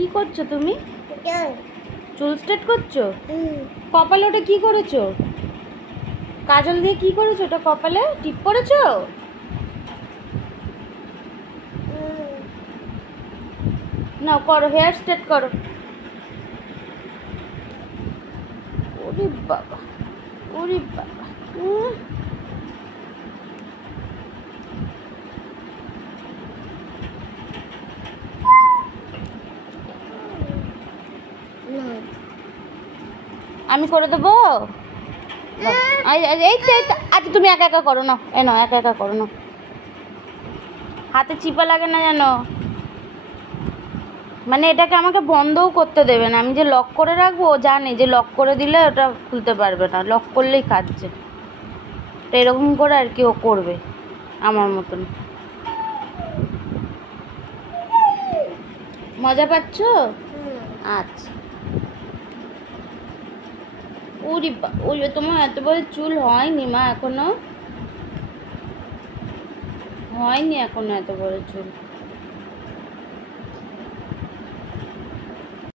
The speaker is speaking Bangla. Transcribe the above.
কি করছো তুমি? চুল স্ট্রেট করছো? কপালে ওটা কি করেছো? কাজল দিয়ে কি করেছো? ওটা কপালে টিপ করেছো? না, করো, হেয়ার স্ট্রেট করো। ওরে বাবা, ওরে বাবা। আমি করে দেবো। এই তো আচ্ছা, তুমি একা একা করো না, একা একা করো না, হাতে চিপা লাগে না জানো। মানে এটাকে আমাকে বন্ধও করতে দেবে না, আমি যে লক করে রাখবো ও জানে যে লক করে দিলে ওটা খুলতে পারবে না, লক করলেই কাটছে। তো এরকম করে আর কি ও করবে আমার মতন। মজা পাচ্ছ? আচ্ছা। ওই তোমার এত বড় চুল হয়নি মা, এখনো হয়নি, এখনো এত বড় চুল।